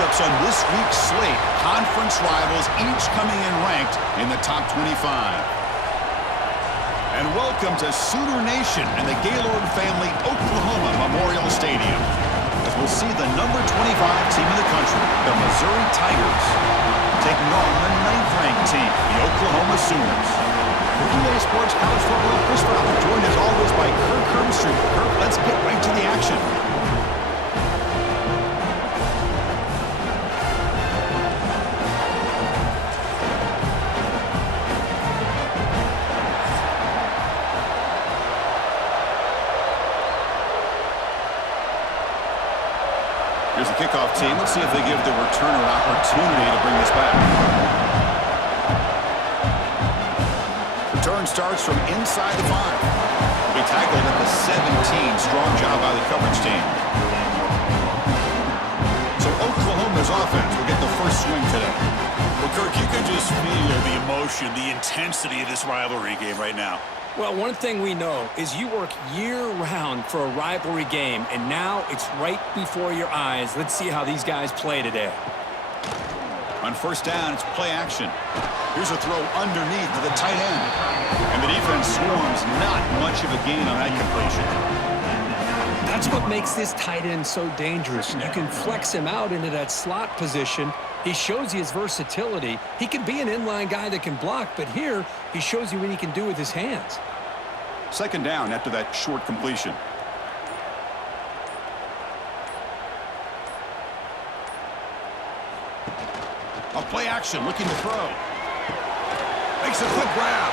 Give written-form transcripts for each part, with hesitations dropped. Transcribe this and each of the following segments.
matchups on this week's slate. Conference rivals, each coming in ranked in the top 25. And welcome to Sooner Nation and the Gaylord Family Oklahoma Memorial Stadium, as we'll see the number 25 team in the country, the Missouri Tigers, taking on the 9th-ranked team, the Oklahoma Sooners. For EA Sports College Football, Chris Fowler, joined as always by Kirk Hermstreet. Kirk, let's get right to the action. Here's the kickoff team. Let's see if they give the returner an opportunity to bring this back. Return starts from inside the 5. He tackled at the 17. Strong job by the coverage team. So Oklahoma's offense will get the first swing today. Well, Kirk, you can just feel the emotion, the intensity of this rivalry game right now. Well, one thing we know is you work year-round for a rivalry game, and now it's right before your eyes. Let's see how these guys play today. On first down, it's play action. Here's a throw underneath to the tight end. And the defense swarms, not much of a gain on that completion. That's what makes this tight end so dangerous. You can flex him out into that slot position. He shows you his versatility. He can be an inline guy that can block, but here he shows you what he can do with his hands. Second down after that short completion. A play action, looking to throw. Makes a quick grab.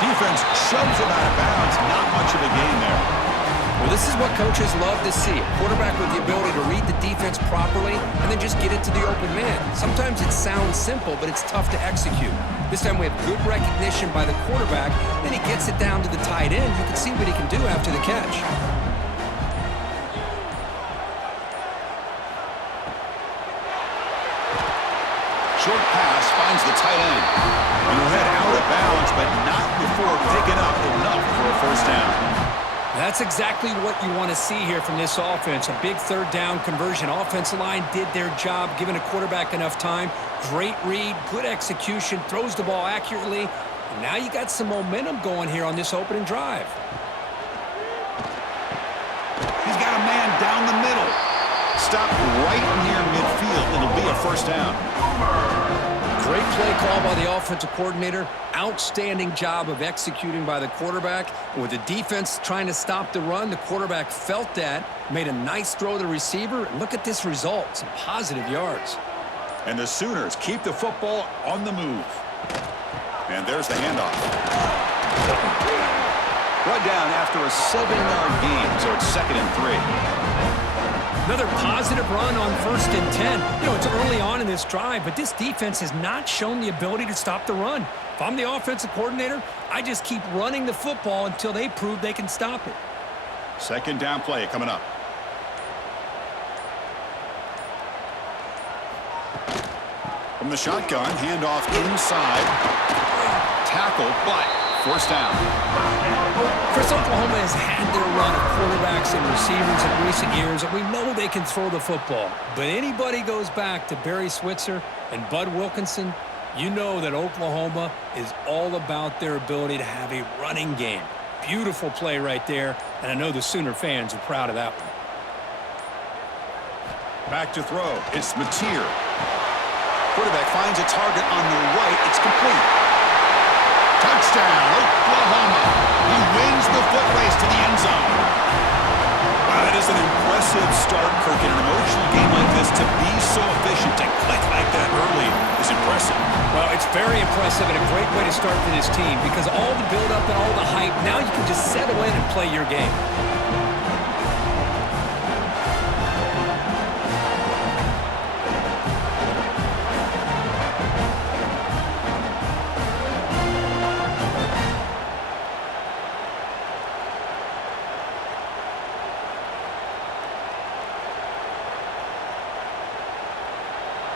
Defense shoves him out of bounds. Not much of a gain there. Well, this is what coaches love to see. A quarterback with the ability to read the defense properly and then just get it to the open man. Sometimes it sounds simple, but it's tough to execute. This time we have good recognition by the quarterback. Then he gets it down to the tight end. You can see what he can do after the catch. Short pass finds the tight end. And he'll head out of bounds, but not before picking up enough for a first down. That's exactly what you want to see here from this offense. A big third down conversion. Offensive line did their job, giving a quarterback enough time. Great read, good execution, throws the ball accurately. And now you got some momentum going here on this opening drive. He's got a man down the middle. Stopped right near midfield. It'll be a first down. Great play call by the offensive coordinator. Outstanding job of executing by the quarterback. With the defense trying to stop the run, the quarterback felt that, made a nice throw to the receiver. Look at this result, some positive yards. And the Sooners keep the football on the move. And there's the handoff. Brought down after a 7-yard gain, so it's 2nd and 3. Another positive run on 1st and 10. You know, it's early on in this drive, but this defense has not shown the ability to stop the run. If I'm the offensive coordinator, I just keep running the football until they prove they can stop it. Second down play coming up. From the shotgun, handoff inside. Tackle, but first down. Chris, Oklahoma has had their run of quarterbacks and receivers in recent years, and we know they can throw the football. But anybody goes back to Barry Switzer and Bud Wilkinson, you know that Oklahoma is all about their ability to have a running game. Beautiful play right there, and I know the Sooner fans are proud of that one. Back to throw. It's Mateer. Quarterback finds a target on the right. It's complete. Touchdown, Oklahoma. He wins the foot race to the end zone. Wow, that is an impressive start, Kirk. In an emotional game like this, to be so efficient, to click like that early is impressive. Well, it's very impressive and a great way to start for this team because all the build-up and all the hype, now you can just settle in and play your game.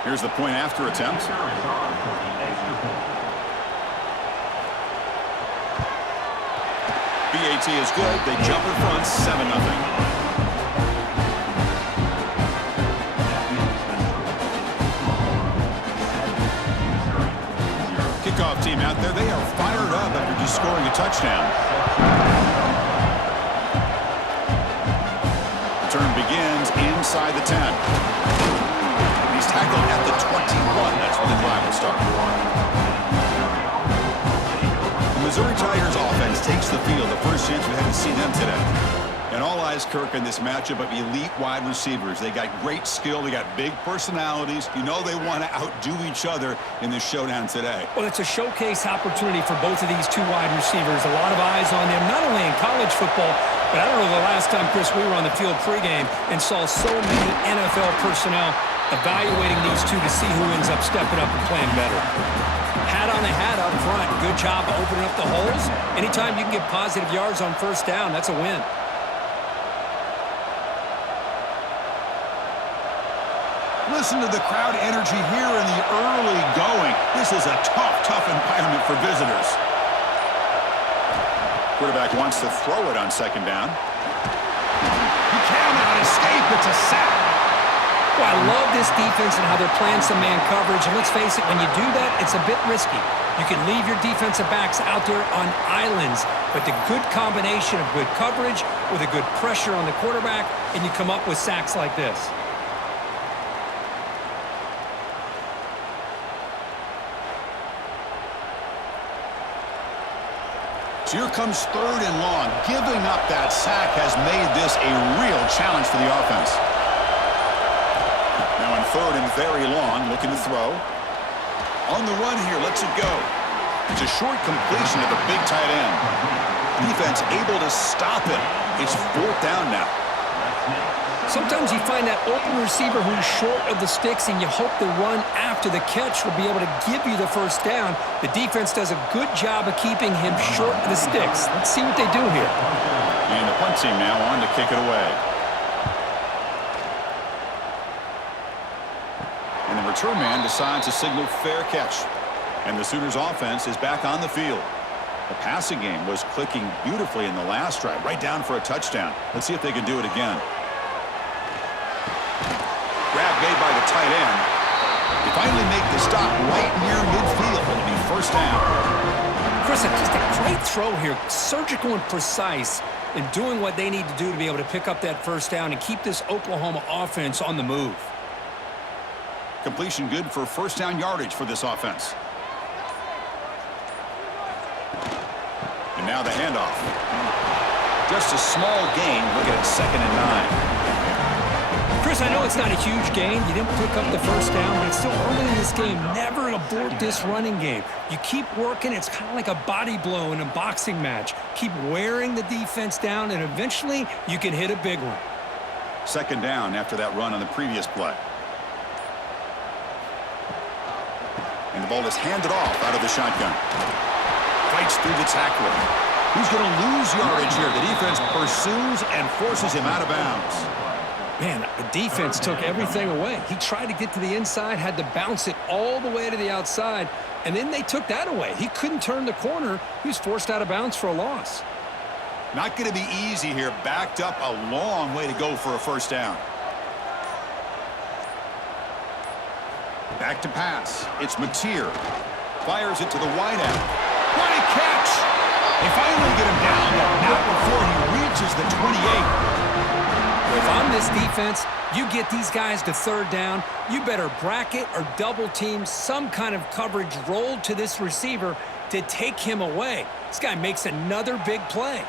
Here's the point after attempt. BAT is good. They jump in front, 7-0. kickoff team out there. They are fired up after just scoring a touchdown. The turn begins inside the 10. He's tackled at the 21. That's when the drive will start. The Missouri Tigers offense takes the field. The first chance we had to see them today. And all eyes, Kirk, in this matchup of elite wide receivers. They got great skill. They got big personalities. You know they want to outdo each other in this showdown today. Well, it's a showcase opportunity for both of these two wide receivers. A lot of eyes on them, not only in college football, but I don't know the last time, Chris, we were on the field pregame and saw so many NFL personnel evaluating these two to see who ends up stepping up and playing better. Hat on a hat up front. Good job opening up the holes. Anytime you can get positive yards on first down, that's a win. Listen to the crowd energy here in the early going. This is a tough environment for visitors. Quarterback wants to throw it on second down. He cannot escape. It's a sack. Well, I love this defense and how they're playing some man coverage. And let's face it, when you do that, it's a bit risky. You can leave your defensive backs out there on islands, but the good combination of good coverage with a good pressure on the quarterback, and you come up with sacks like this. So here comes third and long. Giving up that sack has made this a real challenge for the offense. Now on third and very long, looking to throw. On the run here, lets it go. It's a short completion of the big tight end. Defense able to stop it. It's fourth down now. Sometimes you find that open receiver who's short of the sticks, and you hope the run after the catch will be able to give you the first down. The defense does a good job of keeping him short of the sticks. Let's see what they do here. And the punt team now on to kick it away. And the return man decides to signal fair catch. And the Sooners offense is back on the field. The passing game was clicking beautifully in the last drive, right down for a touchdown. Let's see if they can do it again. Grab made by the tight end. They finally make the stop right near midfield. It'll be first down. Chris, just a great throw here. Surgical and precise in doing what they need to do to be able to pick up that first down and keep this Oklahoma offense on the move. Completion good for first down yardage for this offense. And now the handoff. Just a small gain. Look at it, 2nd and 9. Chris, I know it's not a huge gain. You didn't pick up the first down, but it's still early in this game. Never abort this running game. You keep working. It's kind of like a body blow in a boxing match. Keep wearing the defense down, and eventually you can hit a big one. 2nd down after that run on the previous play. And the ball is handed off out of the shotgun. Fights through the tackler. Who's going to lose yardage here? The defense pursues and forces him out of bounds. Man, the defense took everything away. He tried to get to the inside, had to bounce it all the way to the outside, and then they took that away. He couldn't turn the corner. He was forced out of bounds for a loss. Not going to be easy here. Backed up a long way to go for a first down. Back to pass. It's Mateer. Fires it to the wideout. What a catch! They finally get him down, but not before he reaches the 28. If I'm this defense, you get these guys to third down, you better bracket or double team some kind of coverage rolled to this receiver to take him away. This guy makes another big play.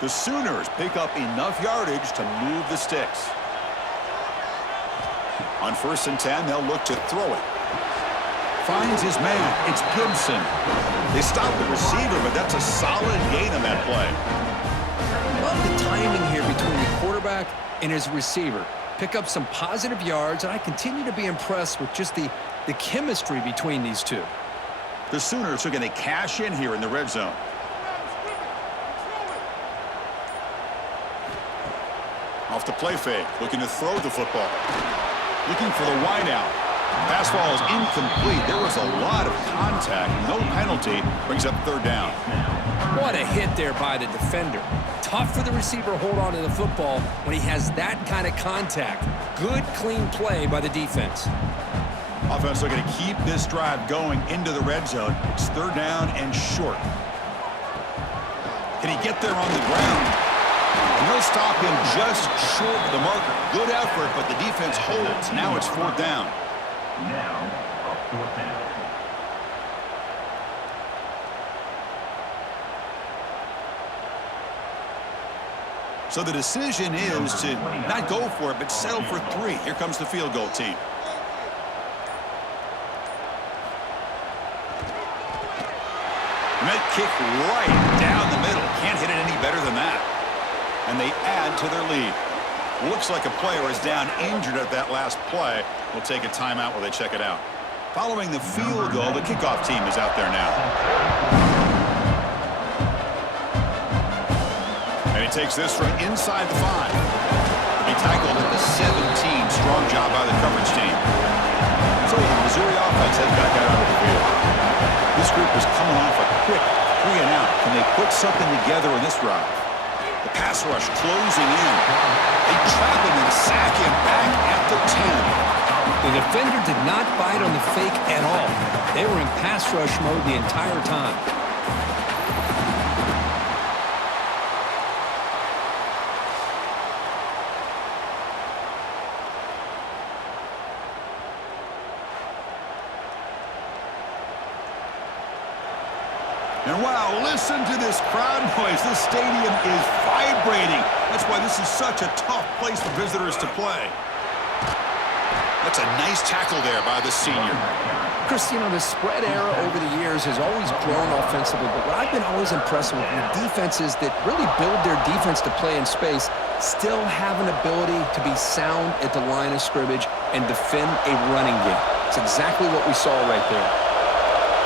The Sooners pick up enough yardage to move the sticks. On 1st and 10, they'll look to throw it. Finds his man. It's Gibson. They stop the receiver, but that's a solid gain on that play. Love the timing here between the quarterback and his receiver. Pick up some positive yards, and I continue to be impressed with just the chemistry between these two. The Sooners are going to cash in here in the red zone. Off the play fake, looking to throw the football. Looking for the wideout. Pass ball is incomplete. There was a lot of contact. No penalty. Brings up third down. What a hit there by the defender. Tough for the receiver to hold on to the football when he has that kind of contact. Good, clean play by the defense. Offense looking to keep this drive going into the red zone. It's third down and short. Can he get there on the ground? And they'll stop him just short of the marker. Good effort, but the defense holds. Now it's fourth down. Now, fourth down. So the decision is to not go for it, but settle for 3. Here comes the field goal team. And that kick right down the middle. Can't hit it any better than that. And they add to their lead. Looks like a player is down injured at that last play. We'll take a timeout while they check it out. Following the field goal, the kickoff team is out there now. And he takes this from inside the 5. He tackled at the 17. Strong job by the coverage team. So the Missouri offense heads back out onto the field. This group is coming off a quick 3 and out. Can they put something together in this drive? The pass rush closing in. They trap him and sack him back at the 10. The defender did not bite on the fake at all. They were in pass rush mode the entire time. And wow, listen to this crowd noise. This stadium is vibrating. That's why this is such a tough place for visitors to play. That's a nice tackle there by the senior. Chris, you know, the spread era over the years has always grown offensively, but what I've been always impressed with defenses that really build their defense to play in space still have an ability to be sound at the line of scrimmage and defend a running game. It's exactly what we saw right there.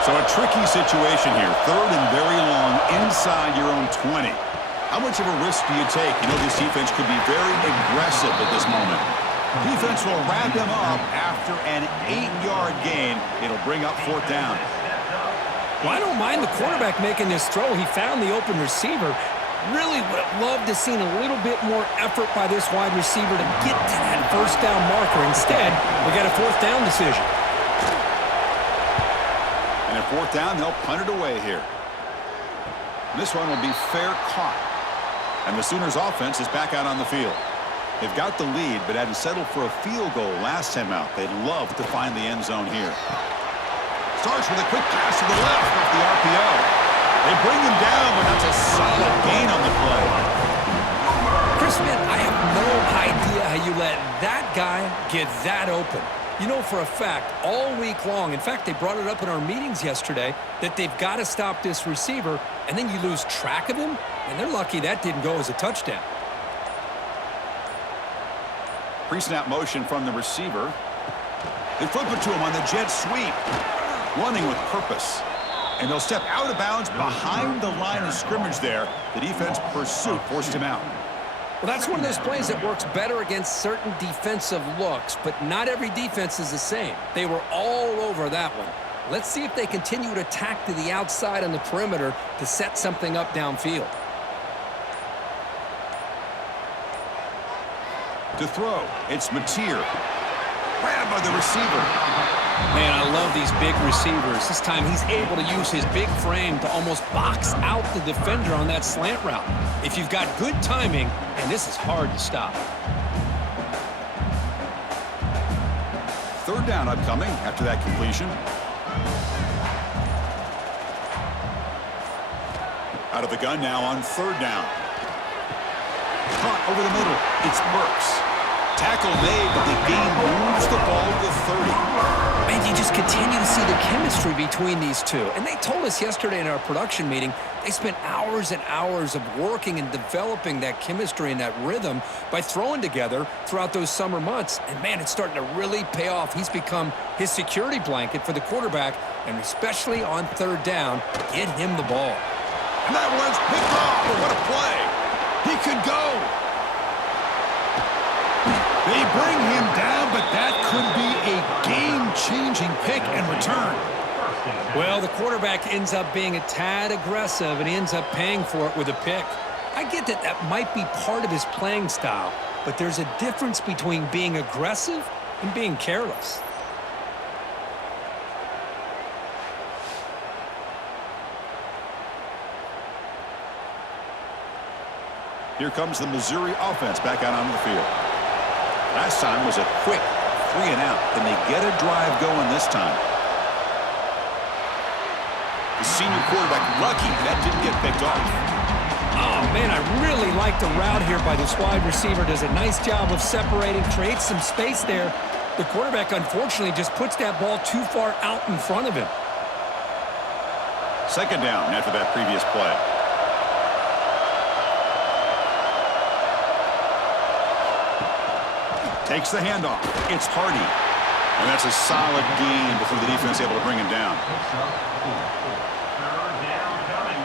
So a tricky situation here. Third and very long inside your own 20. How much of a risk do you take? You know, this defense could be very aggressive at this moment. Defense will wrap him up after an 8-yard gain. It'll bring up fourth down. Well, I don't mind the quarterback making this throw. He found the open receiver. Really would have loved to seen a little bit more effort by this wide receiver to get to that first down marker. Instead, we got a fourth down decision. And at fourth down, they'll punt it away here. This one will be fair caught. And the Sooners offense is back out on the field. They've got the lead, but hadn't settled for a field goal last time out. They'd love to find the end zone here. Starts with a quick pass to the left off the RPO. They bring him down, but that's a solid gain on the play. Chris, man, I have no idea how you let that guy get that open. You know for a fact, all week long, in fact, they brought it up in our meetings yesterday, that they've got to stop this receiver, and then you lose track of him, and they're lucky that didn't go as a touchdown. Pre-snap motion from the receiver. They flip it to him on the jet sweep. Running with purpose. And they'll step out of bounds behind the line of scrimmage there. The defense pursuit forced him out. Well, that's one of those plays that works better against certain defensive looks, but not every defense is the same. They were all over that one. Let's see if they continue to attack to the outside on the perimeter to set something up downfield. To throw, it's Mateer. Grabbed by the receiver. Man, I love these big receivers. This time he's able to use his big frame to almost box out the defender on that slant route. If you've got good timing, and this is hard to stop. Third down upcoming after that completion. Out of the gun now on third down. Caught over the middle. It's Burks. Tackle made, but the game moves the ball to 30. Man, you just continue to see the chemistry between these two. And they told us yesterday in our production meeting, they spent hours and hours of working and developing that chemistry and that rhythm by throwing together throughout those summer months. And man, it's starting to really pay off. He's become his security blanket for the quarterback, and especially on third down, get him the ball. And that one's picked off. What a play. He could go. They bring him down, but that could be a game-changing pick and return. Well, the quarterback ends up being a tad aggressive, and he ends up paying for it with a pick. I get that that might be part of his playing style, but there's a difference between being aggressive and being careless. Here comes the Missouri offense back out onto the field. Last time was a quick 3 and out. Can they get a drive going this time? The senior quarterback lucky that didn't get picked off. Oh, man, I really like the route here by this wide receiver. Does a nice job of separating, creates some space there. The quarterback, unfortunately, just puts that ball too far out in front of him. Second down after that previous play. Takes the handoff. It's Hardy. And that's a solid gain before the defense able to bring him down. Third down coming.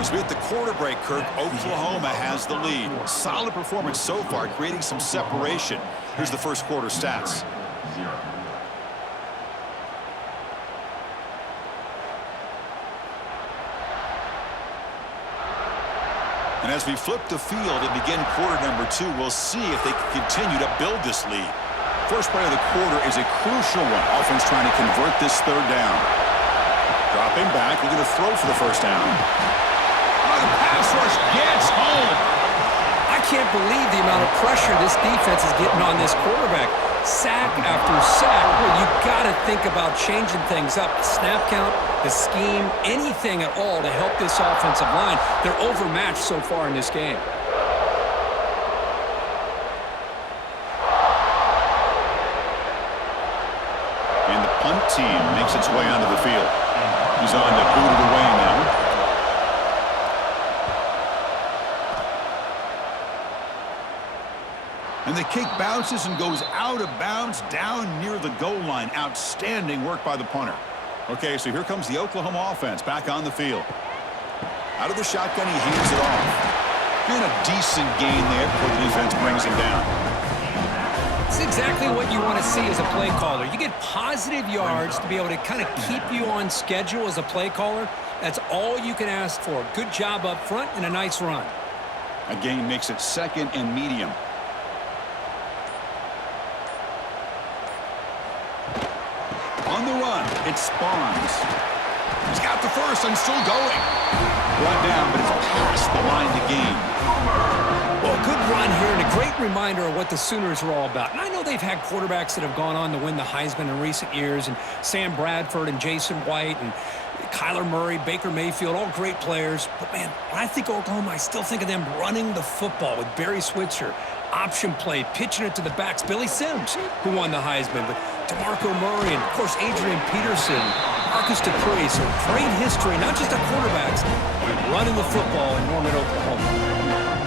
As we hit the quarter break, Kirk, Oklahoma has the lead. Solid performance so far, creating some separation. Here's the first quarter stats. 0. And as we flip the field and begin quarter number 2, we'll see if they can continue to build this lead. First play of the quarter is a crucial one. Offense trying to convert this third down. Dropping back, looking to throw for the first down. The pass rush gets home. I can't believe the amount of pressure this defense is getting on this quarterback. Sack after sack. Well, you got to think about changing things up. The snap count, the scheme, anything at all to help this offensive line. They're overmatched so far in this game. And the punt team makes its way onto the field. He's on to boot it away now. And the kick bounces and goes out of bounds down near the goal line. Outstanding work by the punter. Okay, so here comes the Oklahoma offense back on the field. Out of the shotgun, he hands it off. Doing a decent gain there before the defense brings him down. It's exactly what you want to see as a play caller. You get positive yards to be able to kind of keep you on schedule as a play caller. That's all you can ask for. Good job up front and a nice run. A gain makes it second and medium. On the run, it spawns. He's got the first and still going. Brought down, but it's past the line to gain. Well, good run here and a great reminder of what the Sooners are all about. And I know they've had quarterbacks that have gone on to win the Heisman in recent years, and Sam Bradford and Jason White and Kyler Murray, Baker Mayfield, all great players. But, man, when I think Oklahoma, I still think of them running the football with Barry Switzer. Option play, pitching it to the backs. Billy Sims, who won the Heisman, but DeMarco Murray and, of course, Adrian Peterson, Marcus Dupree. So great history, not just of quarterbacks, but running the football in Norman, Oklahoma.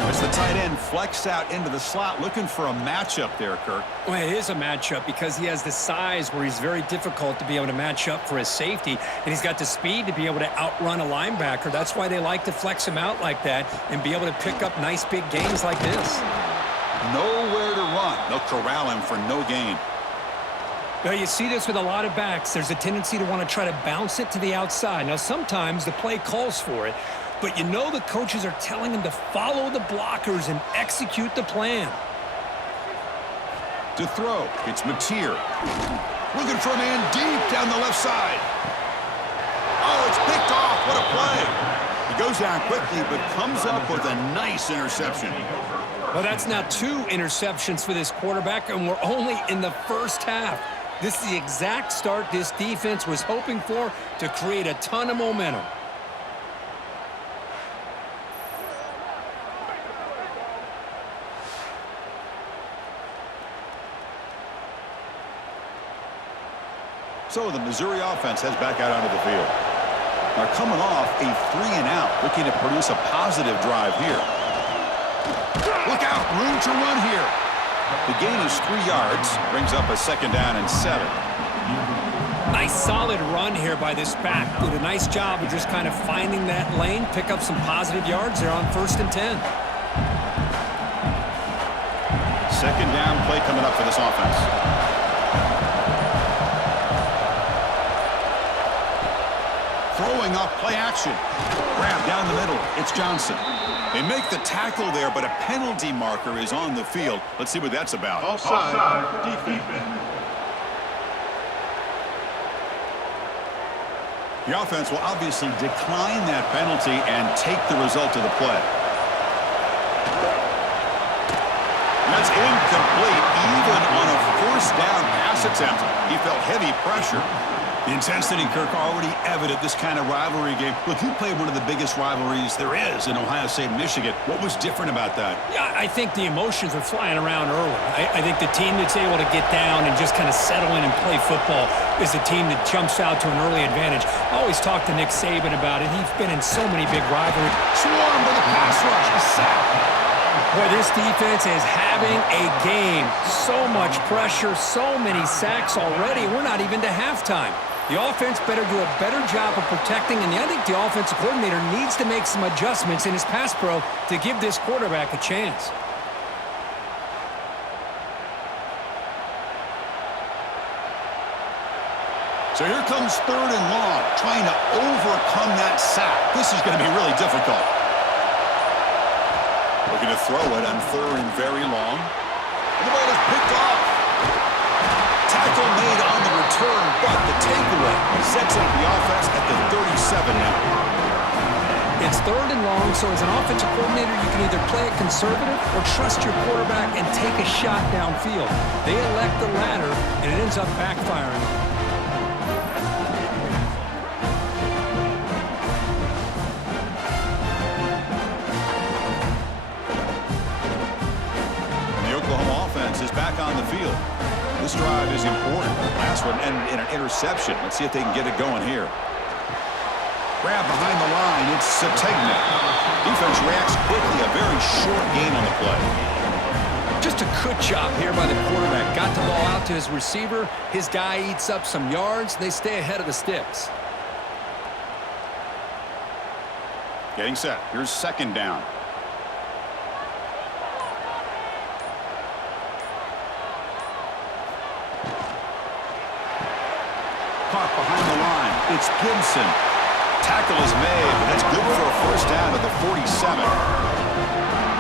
As the tight end flexed out into the slot, looking for a matchup there, Kirk. Well, it is a matchup because he has the size where he's very difficult to be able to match up for his safety, and he's got the speed to be able to outrun a linebacker. That's why they like to flex him out like that and be able to pick up nice big gains like this. Nowhere to run. They'll corral him for no gain. Now, you see this with a lot of backs. There's a tendency to want to try to bounce it to the outside. Now, sometimes the play calls for it, but you know the coaches are telling them to follow the blockers and execute the plan. To throw, it's Mateer. Looking for a man deep down the left side. Oh, it's picked off. What a play. He goes down quickly, but comes up with a nice interception. Well, that's now 2 interceptions for this quarterback, and we're only in the first half. This is the exact start this defense was hoping for to create a ton of momentum. So the Missouri offense heads back out onto the field. They're coming off a 3 and out, looking to produce a positive drive here. Look out, room to run here. The gain is 3 yards, brings up a second down and 7. Nice solid run here by this back. Did a nice job of just kind of finding that lane, pick up some positive yards there on 1st and 10. Second down play coming up for this offense. Throwing off play action. Grab down the middle. It's Johnson. They make the tackle there, but a penalty marker is on the field. Let's see what that's about. Offside, defense. The offense will obviously decline that penalty and take the result of the play. That's incomplete, even on a first down pass attempt. He felt heavy pressure. The intensity, Kirk, already evident this kind of rivalry game. Look, you played one of the biggest rivalries there is in Ohio State, Michigan. What was different about that? Yeah, I think the emotions are flying around early. I think the team that's able to get down and just kind of settle in and play football is the team that jumps out to an early advantage. I always talk to Nick Saban about it. He's been in so many big rivalries. Swarmed with a pass rush. A sack. Boy, this defense is having a game. So much pressure, so many sacks already. We're not even to halftime. The offense better do a better job of protecting, and I think the offensive coordinator needs to make some adjustments in his pass pro to give this quarterback a chance. So here comes 3rd and long, trying to overcome that sack. This is going to be really difficult. Looking to throw it on 3rd and very long. And the ball is picked off. Tackle made on the return, but the takeaway sets up the offense at the 37 now. It's 3rd and long, so as an offensive coordinator, you can either play it conservative or trust your quarterback and take a shot downfield. They elect the latter, and it ends up backfiring. The Oklahoma offense is back on the field. This drive is important. Last one ended in an interception. Let's see if they can get it going here. Grab behind the line. It's Sategna. Defense reacts quickly. A very short gain on the play. Just a good job here by the quarterback. Got the ball out to his receiver. His guy eats up some yards. They stay ahead of the sticks. Getting set. Here's 2nd down. Caught behind the line. It's Gibson. Tackle is made, but that's good for a first down at the 47.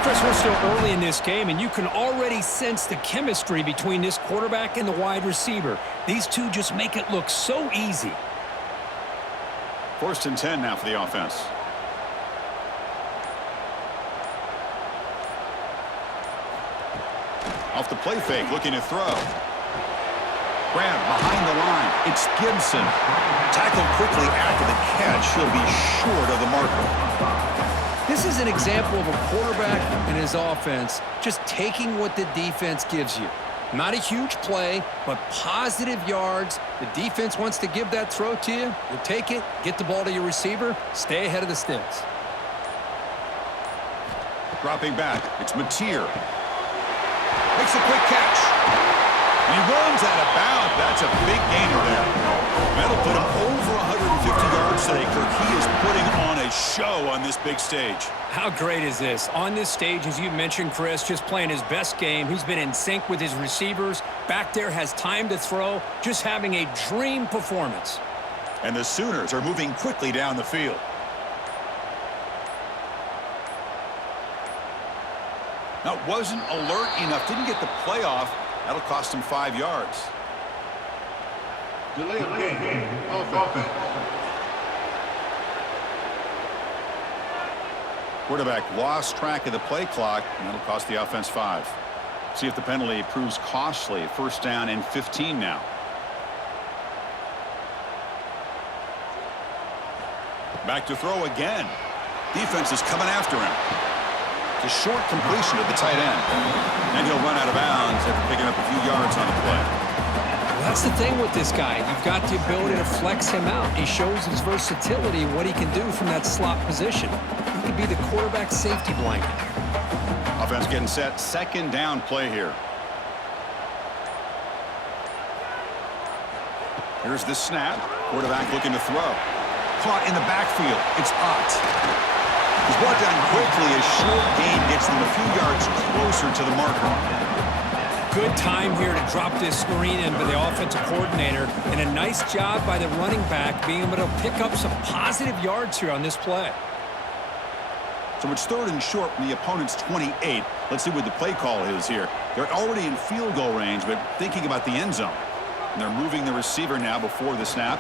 Chris, we're still early in this game, and you can already sense the chemistry between this quarterback and the wide receiver. These two just make it look so easy. 1st and 10 now for the offense. Off the play fake, looking to throw. Grab behind the line. It's Gibson. Tackled quickly after the catch. He'll be short of the marker. This is an example of a quarterback and his offense just taking what the defense gives you. Not a huge play, but positive yards. The defense wants to give that throw to you. You take it, get the ball to your receiver, stay ahead of the sticks. Dropping back. It's Mateer. Makes a quick catch. He runs out of bounds. That's a big gainer there. That'll put him over 150 yards today, Kirk. He is putting on a show on this big stage. How great is this? On this stage, as you mentioned, Chris, just playing his best game. He's been in sync with his receivers. Back there, has time to throw. Just having a dream performance. And the Sooners are moving quickly down the field. Now, wasn't alert enough. Didn't get the play off. That'll cost him 5 yards. Delay of game. Offense. Quarterback lost track of the play clock, and that'll cost the offense 5. See if the penalty proves costly. 1st down and 15 now. Back to throw again. Defense is coming after him. It's a short completion to the tight end. And he'll run out of bounds after picking up a few yards on the play. Well, that's the thing with this guy. You've got the ability to flex him out. He shows his versatility and what he can do from that slot position. He could be the quarterback safety blanket. Offense getting set. 2nd down play here. Here's the snap. Quarterback looking to throw. Caught in the backfield. It's Ott. He's brought down quickly. A short gain gets them a few yards closer to the marker. Good time here to drop this screen in by the offensive coordinator, and a nice job by the running back being able to pick up some positive yards here on this play. So it's 3rd and short from the opponent's 28. Let's see what the play call is here. They're already in field goal range, but thinking about the end zone. And they're moving the receiver now before the snap.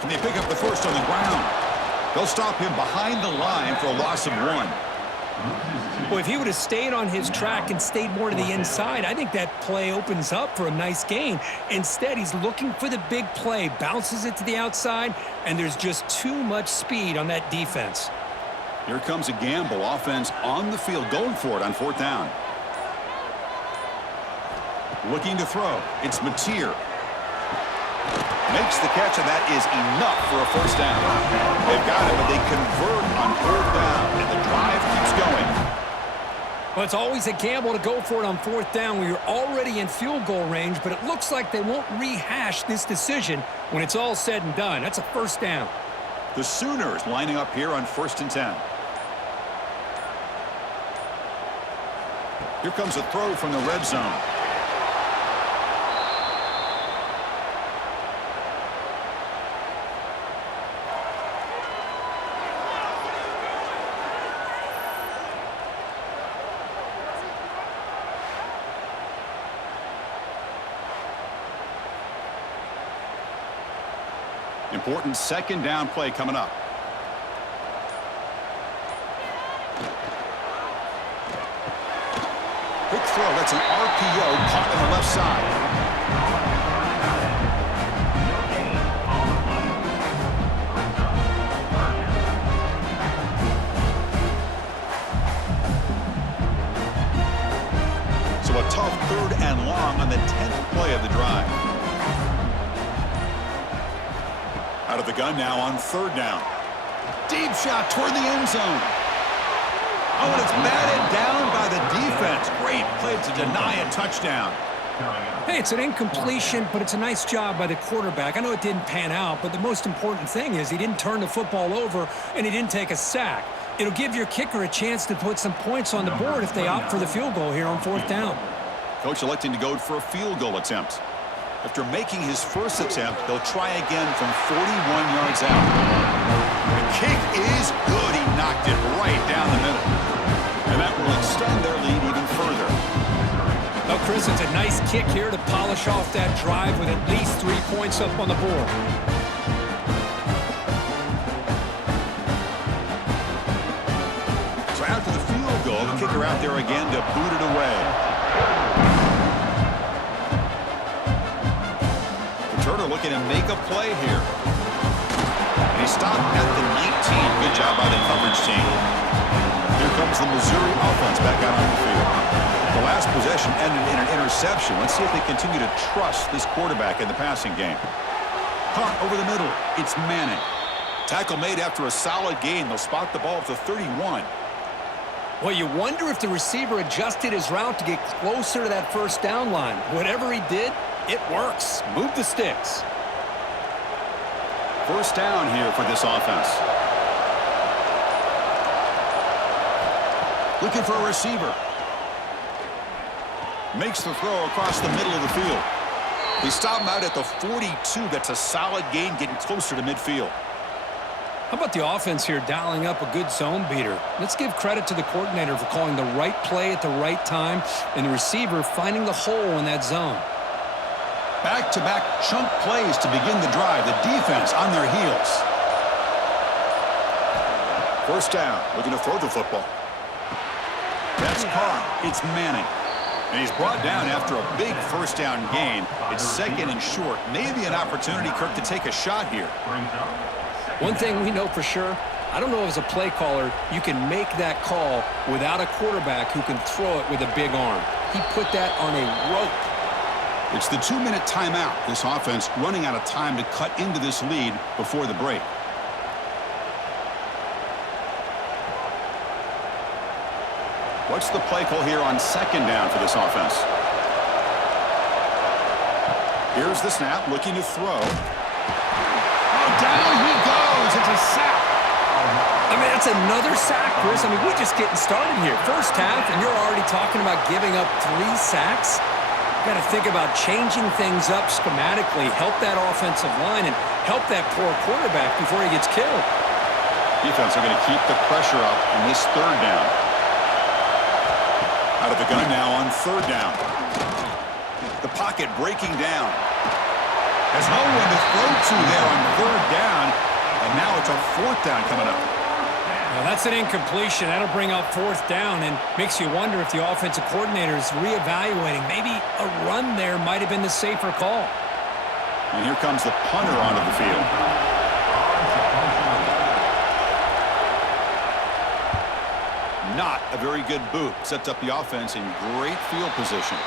Can they pick up the first on the ground? They'll stop him behind the line for a loss of 1. Well, if he would have stayed on his track and stayed more to the inside, I think that play opens up for a nice gain. Instead, he's looking for the big play, bounces it to the outside, and there's just too much speed on that defense. Here comes a gamble. Offense on the field, going for it on 4th down. Looking to throw. It's Mateer. Makes the catch, and that is enough for a 1st down. They've got it, but they convert on 3rd down, and the drive keeps going. Well, it's always a gamble to go for it on 4th down when you're already in field goal range, but it looks like they won't rehash this decision when it's all said and done. That's a 1st down. The Sooners lining up here on 1st and 10. Here comes a throw from the red zone. Important 2nd down play coming up. Quick throw. That's an RPO caught on the left side. So a tough 3rd and long on the 10th play of the drive. Out of the gun now on 3rd down. Deep shot toward the end zone. Oh, and it's batted down by the defense. Great play to deny a touchdown. Hey, it's an incompletion, but it's a nice job by the quarterback. I know it didn't pan out, but the most important thing is he didn't turn the football over and he didn't take a sack. It'll give your kicker a chance to put some points on the board if they opt for the field goal here on 4th down. Coach electing to go for a field goal attempt. After making his first attempt, they'll try again from 41 yards out. The kick is good. He knocked it right down the middle. And that will extend their lead even further. Well, Chris, it's a nice kick here to polish off that drive with at least 3 points up on the board. So after the field goal, the kicker out there again to boot it away. Turner looking to make a play here. And he stopped at the 19. Good job by the coverage team. Here comes the Missouri offense back out on the field. The last possession ended in an interception. Let's see if they continue to trust this quarterback in the passing game. Caught over the middle. It's Manning. Tackle made after a solid gain. They'll spot the ball at the 31. Well, you wonder if the receiver adjusted his route to get closer to that 1st down line. Whatever he did, it works. Move the sticks. 1st down here for this offense. Looking for a receiver. Makes the throw across the middle of the field. They stop him out at the 42. That's a solid gain, getting closer to midfield. How about the offense here dialing up a good zone beater? Let's give credit to the coordinator for calling the right play at the right time and the receiver finding the hole in that zone. Back-to-back chunk plays to begin the drive. The defense on their heels. 1st down, looking to throw the football. That's caught. It's Manning. And he's brought down after a big 1st down gain. It's 2nd and short. Maybe an opportunity, Kirk, to take a shot here. One thing we know for sure, I don't know as a play caller, you can make that call without a quarterback who can throw it with a big arm. He put that on a rope. It's the 2-minute timeout. This offense running out of time to cut into this lead before the break. What's the play call here on 2nd down for this offense? Here's the snap, looking to throw. Oh, down he goes. It's a sack. I mean, that's another sack, Chris. I mean, we're just getting started here. 1st half, and you're already talking about giving up 3 sacks. Got to think about changing things up schematically, help that offensive line, and help that poor quarterback before he gets killed. Defense are going to keep the pressure up in this third down. Out of the gun now on third down. The pocket breaking down. There's no one to throw to there on third down. And now it's a fourth down coming up. Well, that's an incompletion. That'll bring up fourth down and makes you wonder if the offensive coordinator is reevaluating. Maybe a run there might have been the safer call. And here comes the punter onto the field. Not a very good boot. Sets up the offense in great field position.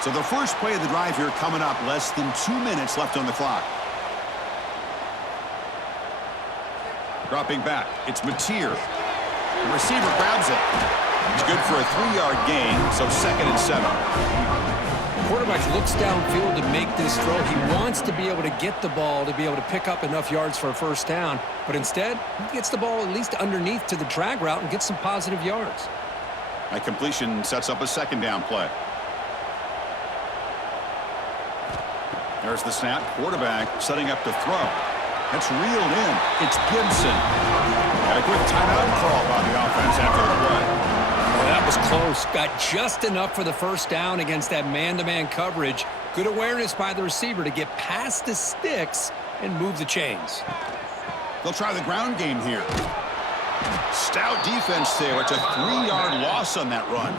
So the first play of the drive here coming up. Less than 2 minutes left on the clock. Dropping back. It's Mateer. The receiver grabs it. It's good for a 3-yard gain, so 2nd and 7. The quarterback looks downfield to make this throw. He wants to be able to get the ball to be able to pick up enough yards for a first down, but instead, he gets the ball at least underneath to the drag route and gets some positive yards. That completion sets up a 2nd down play. There's the snap. Quarterback setting up to throw. That's reeled in. It's Gibson. And a quick timeout call by the offense after the play. Well, that was close. Got just enough for the first down against that man-to-man coverage. Good awareness by the receiver to get past the sticks and move the chains. They'll try the ground game here. Stout defense there. It's a 3-yard loss on that run.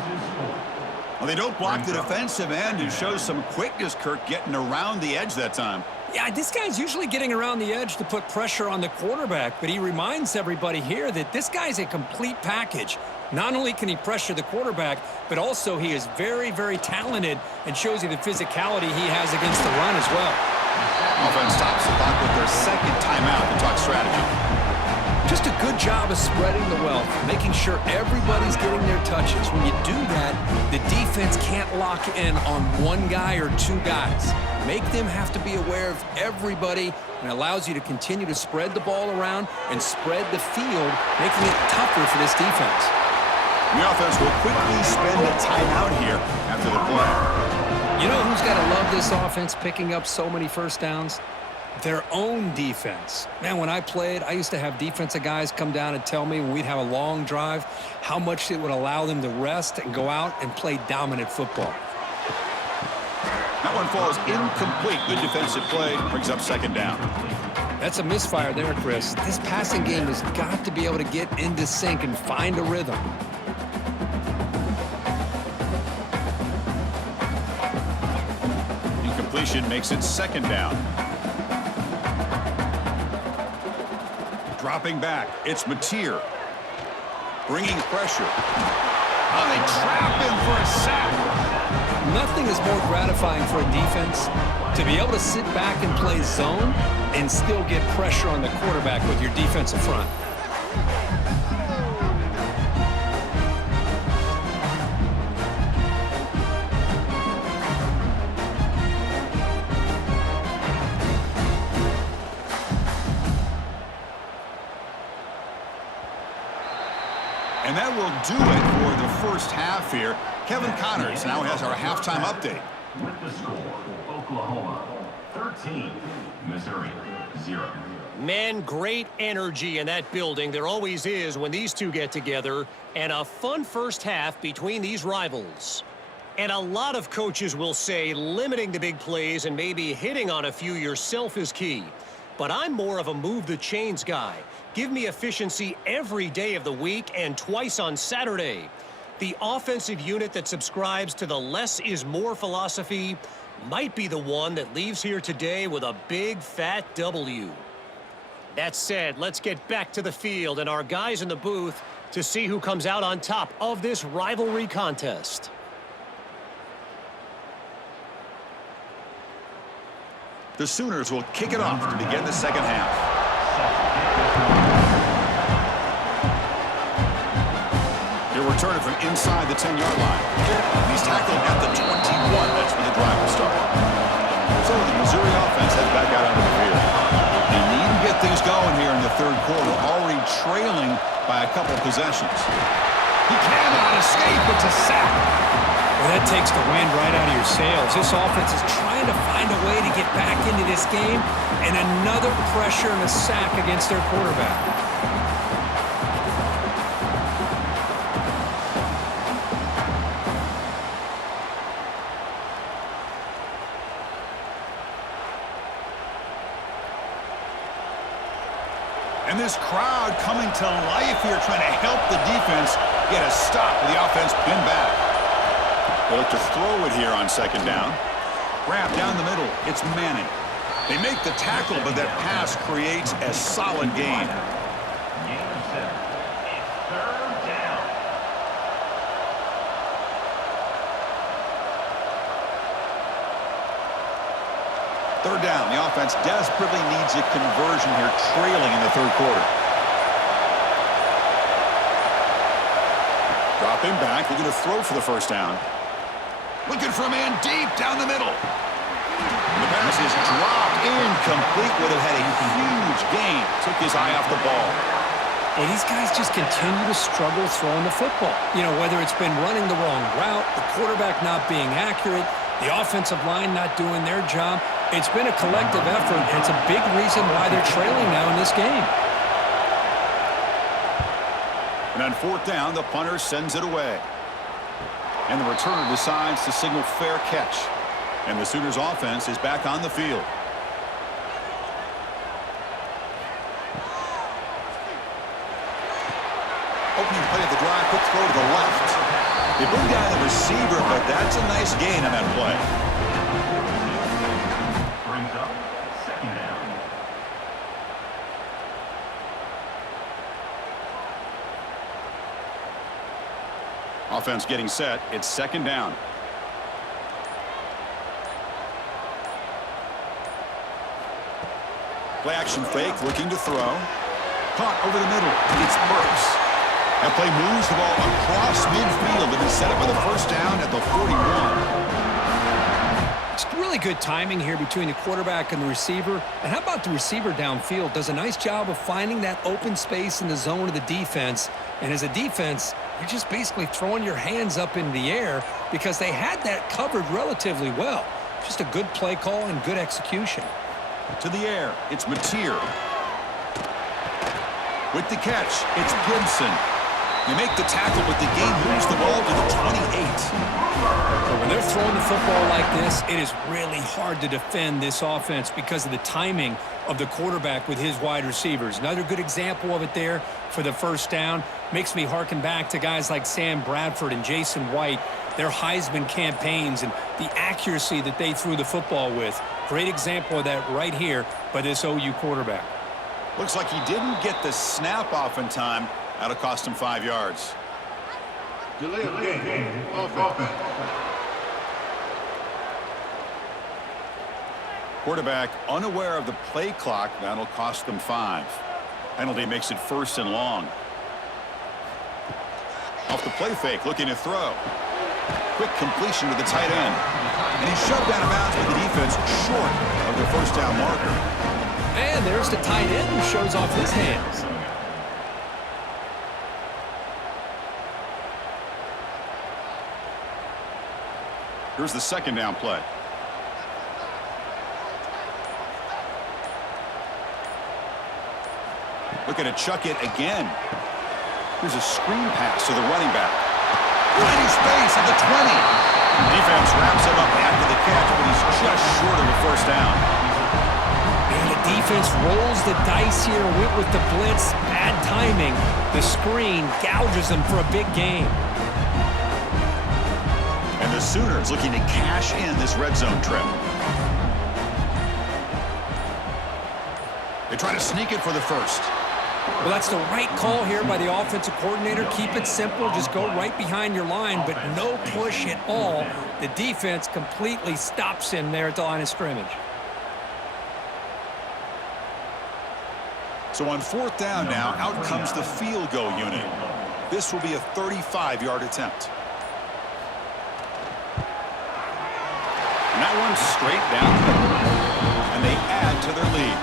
Well, they don't block the defensive end and shows some quickness, Kirk, getting around the edge that time. Yeah, this guy's usually getting around the edge to put pressure on the quarterback, but he reminds everybody here that this guy's a complete package. Not only can he pressure the quarterback, but also he is very, very talented and shows you the physicality he has against the run as well. Offense stops the clock with their 2nd timeout to talk strategy. Just a good job of spreading the wealth, making sure everybody's getting their touches. When you do that, the defense can't lock in on one guy or 2 guys. Make them have to be aware of everybody, and allows you to continue to spread the ball around and spread the field, making it tougher for this defense. The offense will quickly spend a timeout here after the play. You know who's got to love this offense picking up so many first downs? Their own defense. Man, when I played, I used to have defensive guys come down and tell me when we'd have a long drive how much it would allow them to rest and go out and play dominant football. That one falls incomplete. Good defensive play. Brings up 2nd down. That's a misfire there, Chris. This passing game has got to be able to get into sync and find a rhythm. Incompletion makes it 2nd down. Dropping back, it's Mateer. Bringing pressure. Oh, they trap him for a sack. Nothing is more gratifying for a defense to be able to sit back and play zone and still get pressure on the quarterback with your defensive front. And that will do it for the first half here. Kevin Connors now has our halftime update. With the score, Oklahoma 13, Missouri 0. Man, great energy in that building. There always is when these two get together. And a fun first half between these rivals. And a lot of coaches will say limiting the big plays and maybe hitting on a few yourself is key. But I'm more of a move the chains guy. Give me efficiency every day of the week and twice on Saturday. The offensive unit that subscribes to the less is more philosophy might be the one that leaves here today with a big fat W. That said, let's get back to the field and our guys in the booth to see who comes out on top of this rivalry contest. The Sooners will kick it off to begin the second half. He'll return it from inside the 10-yard line. He's tackled at the 21. That's where the drive will start. So the Missouri offense heads back out onto the field. They need to get things going here in the third quarter, already trailing by a couple possessions. He cannot escape. It's a sack. Well, that takes the wind right out of your sails. This offense is trying to find a way to get back into this game, and another pressure and a sack against their quarterback. And this crowd coming to life here, trying to help the defense get a stop with the offense pinned back. They look to throw it here on second down. Grab down the middle. It's Manning. They make the tackle, but that pass creates a solid gain. Third down. The offense desperately needs a conversion here, trailing in the third quarter. Dropping back, looking to throw for the first down. Looking for a man deep down the middle. The pass is dropped incomplete. Would have had a huge gain. Took his eye off the ball. Well, these guys just continue to struggle throwing the football. You know, whether it's been running the wrong route, the quarterback not being accurate, the offensive line not doing their job. It's been a collective effort, and it's a big reason why they're trailing now in this game. And on fourth down, the punter sends it away. And the returner decides to signal fair catch. And the Sooners offense is back on the field. Opening play of the drive, quick throw to the left. They bring down the receiver, but that's a nice gain on that play. Brings up second down. Offense getting set. It's second down. Play action fake, looking to throw. Caught over the middle. It's Burks. That play moves the ball across midfield and is set up with a first down at the 41. It's really good timing here between the quarterback and the receiver. And how about the receiver downfield? Does a nice job of finding that open space in the zone of the defense. And as a defense, you're just basically throwing your hands up in the air because they had that covered relatively well. Just a good play call and good execution. To the air, it's Mateer. With the catch, it's Gibson. They make the tackle, but the game moves the ball to the 28. But when they're throwing the football like this, it is really hard to defend this offense because of the timing of the quarterback with his wide receivers. Another good example of it there for the first down. Makes me harken back to guys like Sam Bradford and Jason White, their Heisman campaigns and the accuracy that they threw the football with. Great example of that right here by this OU quarterback. Looks like he didn't get the snap off in time. That'll cost him 5 yards. Delay of game. Offense. Quarterback unaware of the play clock. That'll cost them 5. Penalty makes it first and long. Off the play fake, looking to throw. Quick completion to the tight end. And he's shoved out of bounds with the defense short of the first down marker. And there's the tight end who shows off his hands. Here's the second down play. Looking to chuck it again. Here's a screen pass to the running back. Tiny space at the 20. Defense wraps him up after the catch, but he's just short of the first down. And the defense rolls the dice here, went with the blitz. Bad timing. The screen gouges them for a big gain. And the Sooners looking to cash in this red zone trip. They try to sneak it for the first. Well, that's the right call here by the offensive coordinator. Keep it simple. Just go right behind your line, but no push at all. The defense completely stops him there at the line of scrimmage. So on fourth down now, out comes the field goal unit. This will be a 35-yard attempt. And that one's straight down the middle. And they add to their lead.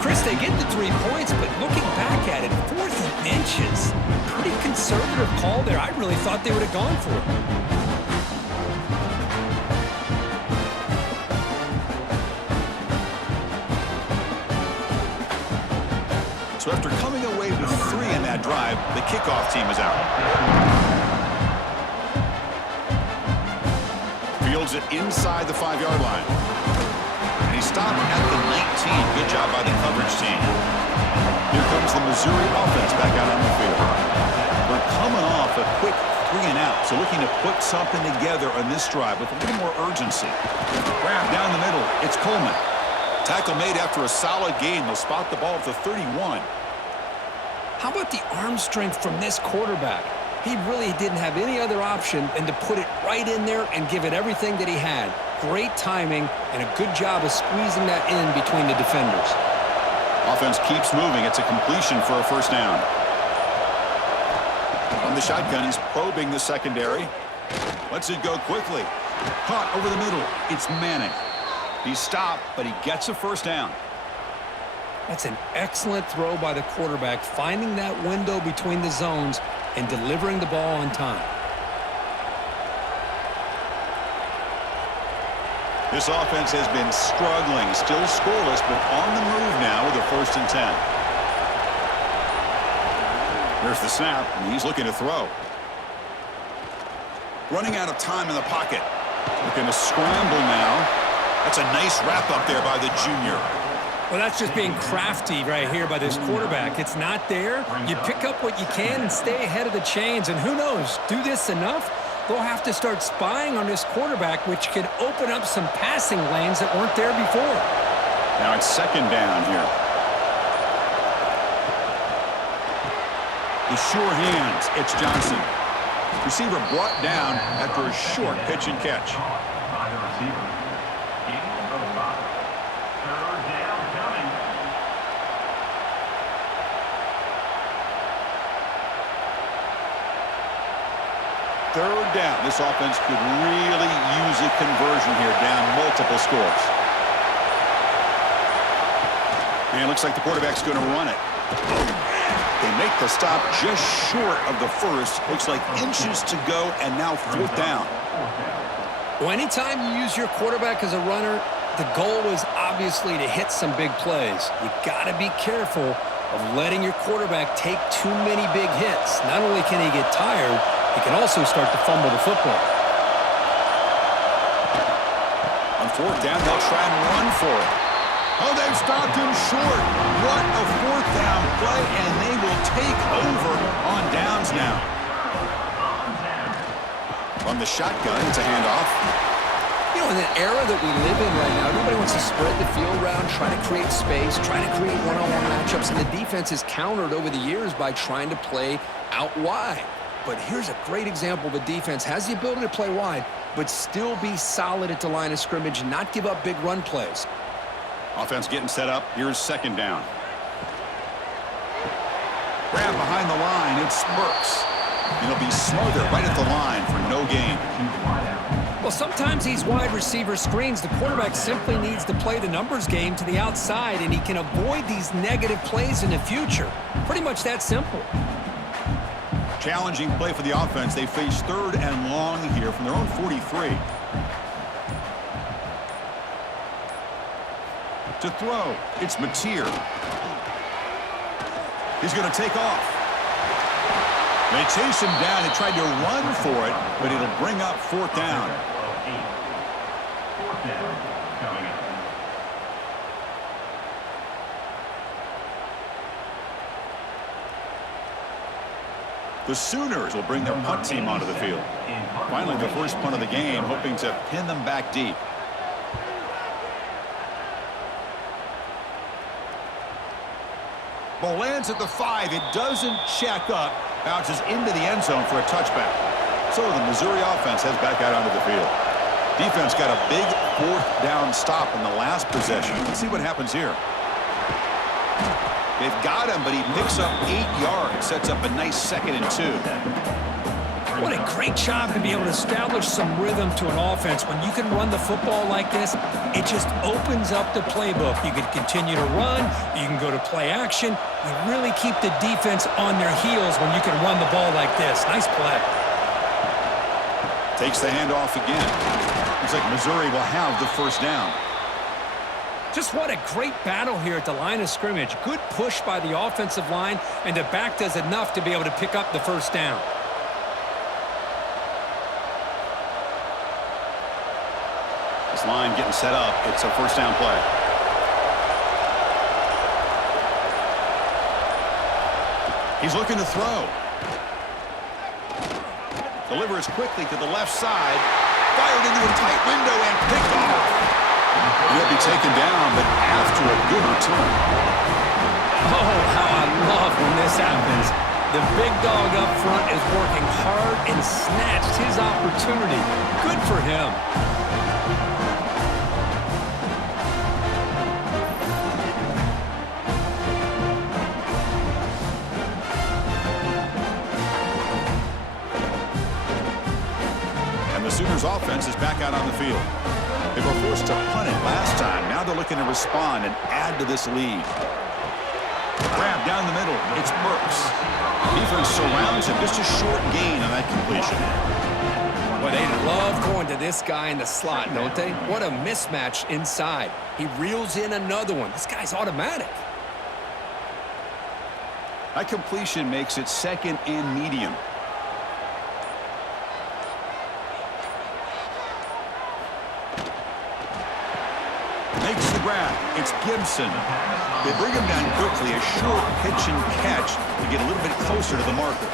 Chris, they get the 3 points, but looking back at it, 4th and inches. Pretty conservative call there. I really thought they would have gone for it. So after coming away with 3 in that drive, the kickoff team is out. Fields it inside the 5-yard line. And he stopped at the 19. Good job by the coverage team. Here comes the Missouri offense back out on the field. They're coming off a quick 3-and-out, so looking to put something together on this drive with a little more urgency. Grab down the middle. It's Coleman. Tackle made after a solid gain. They'll spot the ball at the 31. How about the arm strength from this quarterback? He really didn't have any other option than to put it right in there and give it everything that he had. Great timing and a good job of squeezing that in between the defenders. Offense keeps moving. It's a completion for a first down. On the shotgun, he's probing the secondary. Lets it go quickly. Caught over the middle. It's Manning. He stopped, but he gets a first down. That's an excellent throw by the quarterback, finding that window between the zones and delivering the ball on time. This offense has been struggling, still scoreless, but on the move now with a 1st and 10. Here's the snap, and he's looking to throw. Running out of time in the pocket. Looking to scramble now. That's a nice wrap up there by the junior. Well, that's just being crafty right here by this quarterback. It's not there. You pick up what you can and stay ahead of the chains. And who knows, do this enough, they'll have to start spying on this quarterback, which could open up some passing lanes that weren't there before. Now it's 2nd down here. The sure hands. It's Johnson. Receiver brought down after a short pitch and catch. By the receiver. Gain of 5. 3rd down coming. Third down. This offense could really use a conversion here, down multiple scores. And it looks like the quarterback's going to run it. They make the stop just short of the first. Looks like inches to go, and now 4th down. Well, anytime you use your quarterback as a runner, the goal is obviously to hit some big plays. You got to be careful of letting your quarterback take too many big hits. Not only can he get tired, he can also start to fumble the football. On 4th down, they'll try and run for it. Oh, they've stopped him short. What a 4th down play, and they will take over on downs now. From the shotgun, it's a handoff. You know, in the era that we live in right now, everybody wants to spread the field around, try to create space, try to create one-on-one matchups, and the defense is countered over the years by trying to play out wide. But here's a great example. The defense has the ability to play wide, but still be solid at the line of scrimmage and not give up big run plays. Offense getting set up. Here's 2nd down. Grab behind the line. It's Burks. It'll be smothered right at the line for no gain. Well, sometimes these wide receiver screens, the quarterback simply needs to play the numbers game to the outside, and he can avoid these negative plays in the future. Pretty much that simple. Challenging play for the offense. They face 3rd and long here from their own 43. To throw, it's Mateer. He's going to take off. They chase him down. They tried to run for it, but it'll bring up 4th down. 4th down coming up. The Sooners will bring their punt team onto the field. Finally, the first punt of the game, hoping to pin them back deep. Ball lands at the 5. It doesn't check up. Bounces into the end zone for a touchback. So the Missouri offense heads back out onto the field. Defense got a big 4th down stop in the last possession. Let's see what happens here. They've got him, but he picks up 8 yards. Sets up a nice 2nd and 2. What a great job to be able to establish some rhythm to an offense. When you can run the football like this, it just opens up the playbook. You can continue to run. You can go to play action. You really keep the defense on their heels when you can run the ball like this. Nice play. Takes the handoff again. Looks like Missouri will have the first down. Just what a great battle here at the line of scrimmage. Good push by the offensive line, and the back does enough to be able to pick up the first down. This line getting set up. It's a first down play. He's looking to throw. Delivers quickly to the left side. Fired into a tight window and picked off. He'll be taken down, but after a good return. Oh, how I love when this happens. The big dog up front is working hard and snatched his opportunity. Good for him. And the Sooners offense is back out on the field. They were forced to punt it last time. Now they're looking to respond and add to this lead. Grab down the middle. It's Burks. Defense surrounds him. Just a short gain on that completion. Well, they love going to this guy in the slot, don't they? What a mismatch inside. He reels in another one. This guy's automatic. That completion makes it second and medium. Makes the grab. It's Gibson. They bring him down quickly. A short pitch and catch to get a little bit closer to the marker.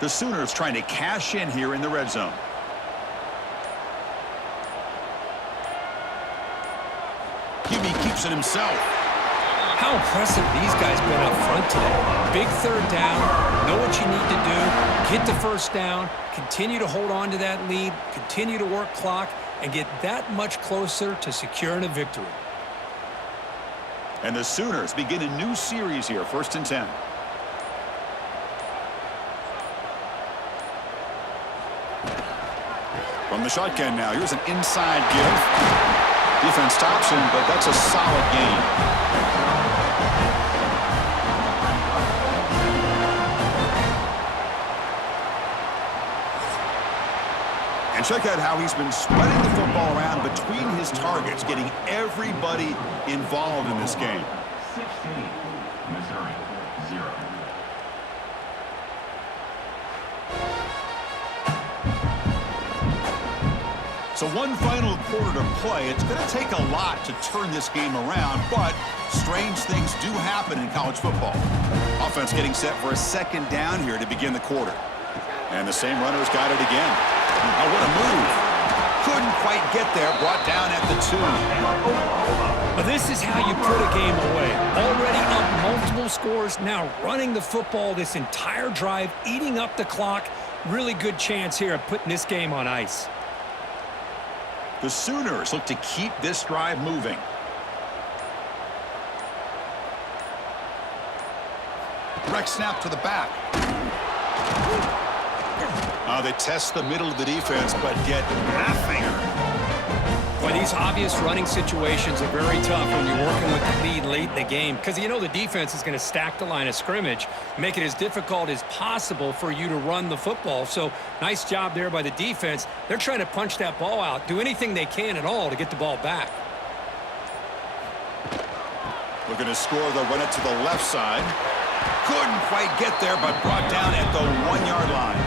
The Sooners trying to cash in here in the red zone. QB keeps it himself. How impressive these guys been up front today. Big third down, know what you need to do, get the first down, continue to hold on to that lead, continue to work clock, and get that much closer to securing a victory. And the Sooners begin a new series here, 1st and 10. From the shotgun now, here's an inside give. Defense stops him, but that's a solid gain. And check out how he's been spreading the football around between his targets, getting everybody involved in this game. 16, Missouri, 0. So one final quarter to play. It's going to take a lot to turn this game around, but strange things do happen in college football. Offense getting set for a second down here to begin the quarter. And the same runner's got it again. Oh, what a move. Couldn't quite get there. Brought down at the 2. Well, this is how you put a game away. Already up multiple scores, now running the football this entire drive, eating up the clock. Really good chance here of putting this game on ice. The Sooners look to keep this drive moving. Direct snap to the back. They test the middle of the defense, but get nothing. Well, these obvious running situations are very tough when you're working with the lead late in the game because you know the defense is going to stack the line of scrimmage, make it as difficult as possible for you to run the football. So nice job there by the defense. They're trying to punch that ball out, do anything they can at all to get the ball back. Looking to score, they'll run it to the left side. Couldn't quite get there, but brought down at the 1-yard line.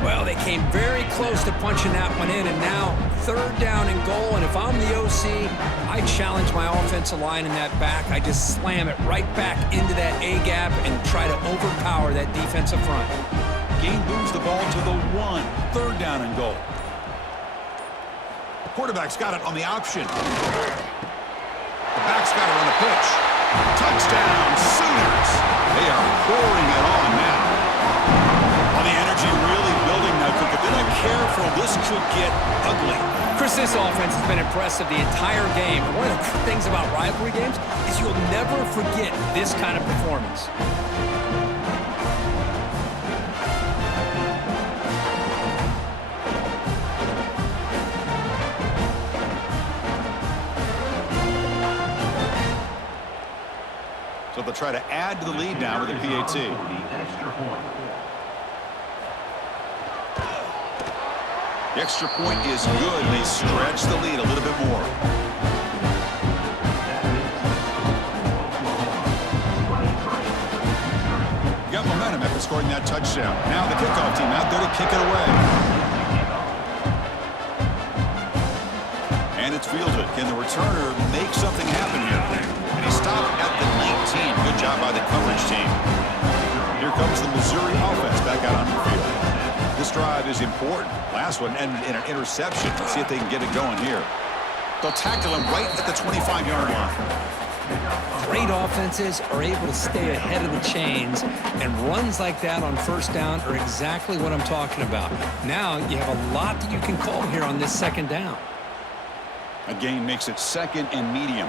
Well, they came very close to punching that one in, and now 3rd down and goal. And if I'm the OC, I challenge my offensive line in that back. I just slam it right back into that A-gap and try to overpower that defensive front. Gain moves the ball to the 1. 3rd down and goal. Quarterback's got it on the option. The back's got it on the pitch. Touchdown, Sooners. They are pouring it on now. Well, the energy really building now. If they're not careful, this could get ugly. Chris, this offense has been impressive the entire game. And one of the things about rivalry games is you'll never forget this kind of performance. So they'll try to add to the lead now with a PAT. The extra point is good. They stretch the lead a little bit more. Got momentum after scoring that touchdown. Now the kickoff team out there to kick it away. Let's field it. Can the returner make something happen here? And he stopped at the 19. Good job by the coverage team. Here comes the Missouri offense back out on the field. This drive is important. Last one ended in an interception. Let's see if they can get it going here. They'll tackle him right at the 25-yard line. Great offenses are able to stay ahead of the chains, and runs like that on first down are exactly what I'm talking about. Now you have a lot that you can call here on this second down. A gain makes it second and medium.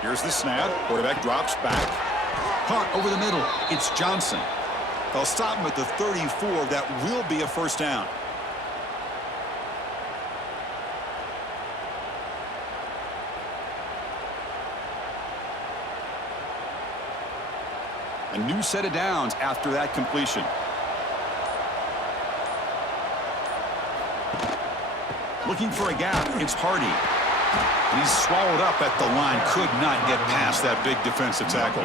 Here's the snap. Quarterback drops back. Caught over the middle. It's Johnson. They'll stop him at the 34. That will be a first down. A new set of downs after that completion. Looking for a gap. It's Hardy. He's swallowed up at the line. Could not get past that big defensive tackle.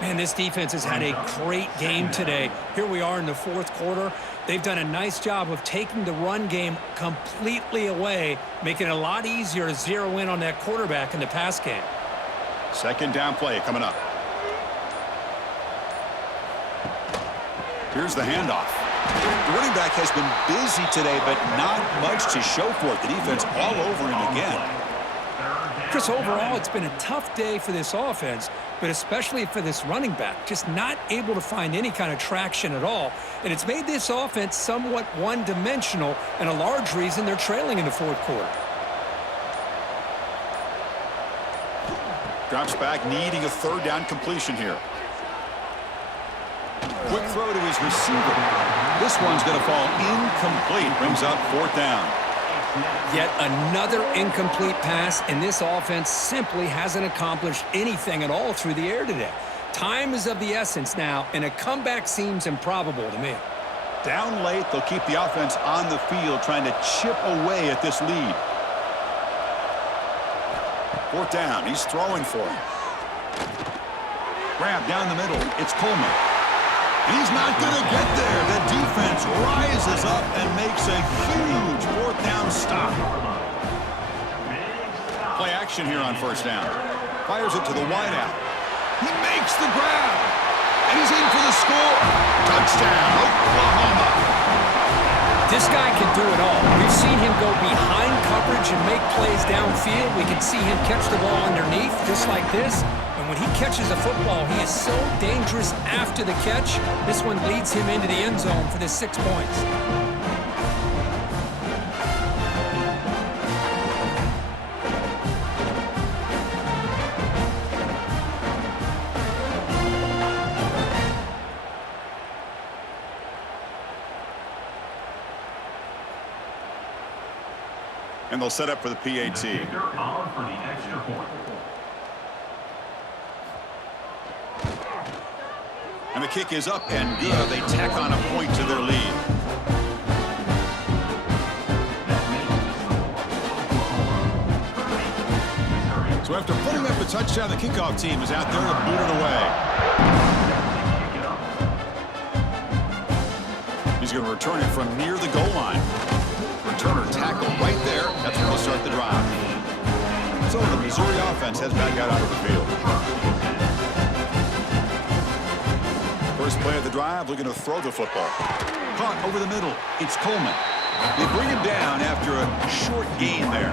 Man, this defense has had a great game today. Here we are in the fourth quarter. They've done a nice job of taking the run game completely away, making it a lot easier to zero in on that quarterback in the pass game. Second down play coming up. Here's the handoff. The running back has been busy today, but not much to show for it. The defense all over him again. Chris, overall, it's been a tough day for this offense, but especially for this running back. Just not able to find any kind of traction at all. And it's made this offense somewhat one-dimensional, and a large reason they're trailing in the fourth quarter. Drops back, needing a third down completion here. Quick throw to his receiver. This one's going to fall incomplete. Brings up fourth down. Yet another incomplete pass, and this offense simply hasn't accomplished anything at all through the air today. Time is of the essence now, and a comeback seems improbable to me. Down late, they'll keep the offense on the field, trying to chip away at this lead. Fourth down. He's throwing for him. Grab down the middle. It's Coleman. He's not going to get there. The defense rises up and makes a huge fourth down stop. Play action here on first down. Fires it to the wideout. He makes the grab. And he's in for the score. Touchdown, Oklahoma. This guy can do it all. We've seen him go behind coverage and make plays downfield. We can see him catch the ball underneath, just like this. And when he catches a football, he is so dangerous after the catch. This one leads him into the end zone for the 6 points. And they'll set up for the PAT. And the kick is up and good. They tack on a point to their lead. So after putting up a touchdown, the kickoff team is out there to boot it away. He's going to return it from near the goal line. Returner tackle right there. That's where they'll start the drive. So the Missouri offense heads back out onto the field. First play of the drive, looking to throw the football. Caught over the middle. It's Coleman. They bring him down after a short gain there.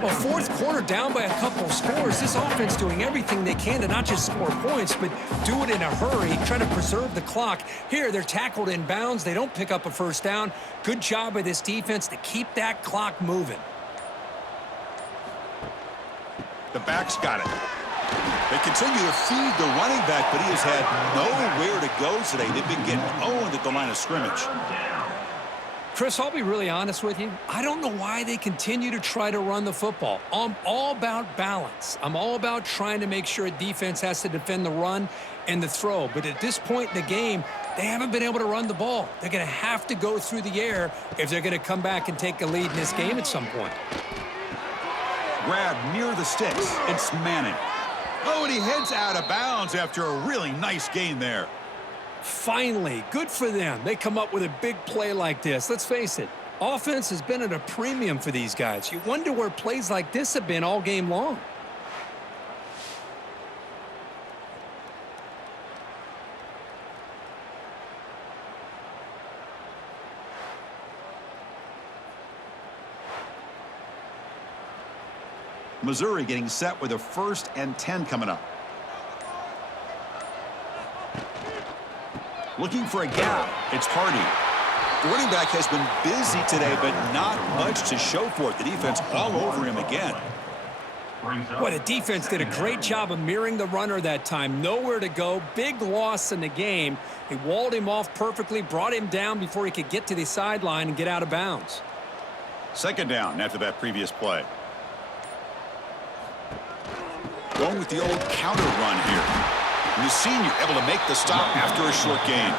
Well, fourth quarter down by a couple of scores. This offense doing everything they can to not just score points, but do it in a hurry, trying to preserve the clock. Here, they're tackled in bounds. They don't pick up a first down. Good job by this defense to keep that clock moving. The back's got it. They continue to feed the running back, but he has had nowhere to go today. They've been getting owned at the line of scrimmage. Chris, I'll be really honest with you. I don't know why they continue to try to run the football. I'm all about balance. I'm all about trying to make sure a defense has to defend the run and the throw. But at this point in the game, they haven't been able to run the ball. They're going to have to go through the air if they're going to come back and take a lead in this game at some point. Grab near the sticks. It's Manning. Oh, and he heads out of bounds after a really nice gain there. Finally, good for them. They come up with a big play like this. Let's face it, offense has been at a premium for these guys. You wonder where plays like this have been all game long. Missouri getting set with a 1st and 10 coming up. Looking for a gap. It's Hardy. The running back has been busy today, but not much to show for it. The defense all over him again. Boy, the defense did a great job of mirroring the runner that time. Nowhere to go. Big loss in the game. They walled him off perfectly, brought him down before he could get to the sideline and get out of bounds. 2nd down after that previous play. Going with the old counter run here. And the senior able to make the stop after a short gain.